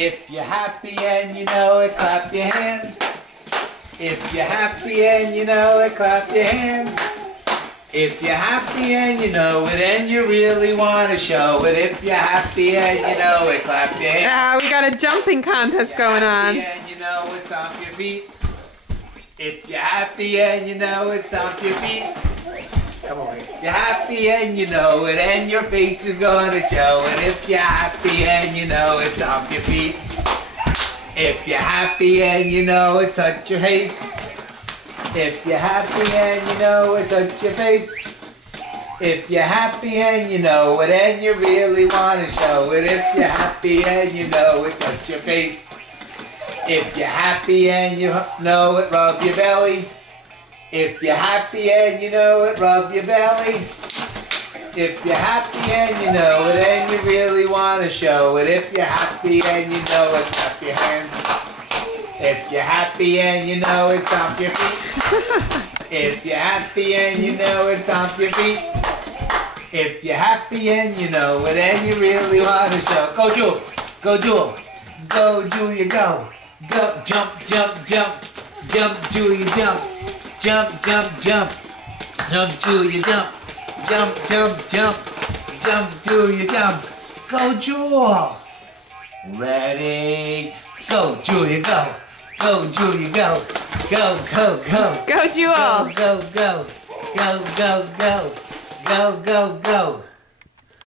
If you're happy and you know it, clap your hands. If you're happy and you know it, clap your hands. If you're happy and you know it and you really want to show it. If you're happy and you know it, clap your hands. We got a jumping contest going on. If you're happy and you know it, stomp your feet. If you're happy and you know it, stomp your feet. Come on. If you're happy and you know it and your face is going to show it. If you're happy and you know it, stomp your feet. If you're happy and you know it, touch your face. If you're happy and you know it, touch your face. If you're happy and you know it and you really want to show it. If you're happy and you know it, touch your face. If you're happy and you know it, rub your belly. If you're happy and you know it, rub your belly. If you're happy and you know it and you really want to show it. If you're happy and you know it, clap your hands. If you're happy and you know it, stomp your feet. If you're happy and you know it, stomp your feet. If you're happy and you know it and you really want to show it. Go, Jules. Go, Jules. Go, Julia, go. Go, jump, jump, jump. Jump, Julia, jump. Jump, jump, jump. Jump, Julia, jump. Jump, jump, jump. Jump, Julia, jump. Go, Jules. Ready. Go, Julia, go. Go, Julia, go. Go, go, go. Go, Jewel. Go, go, go. Go, go, go. Go, go, go.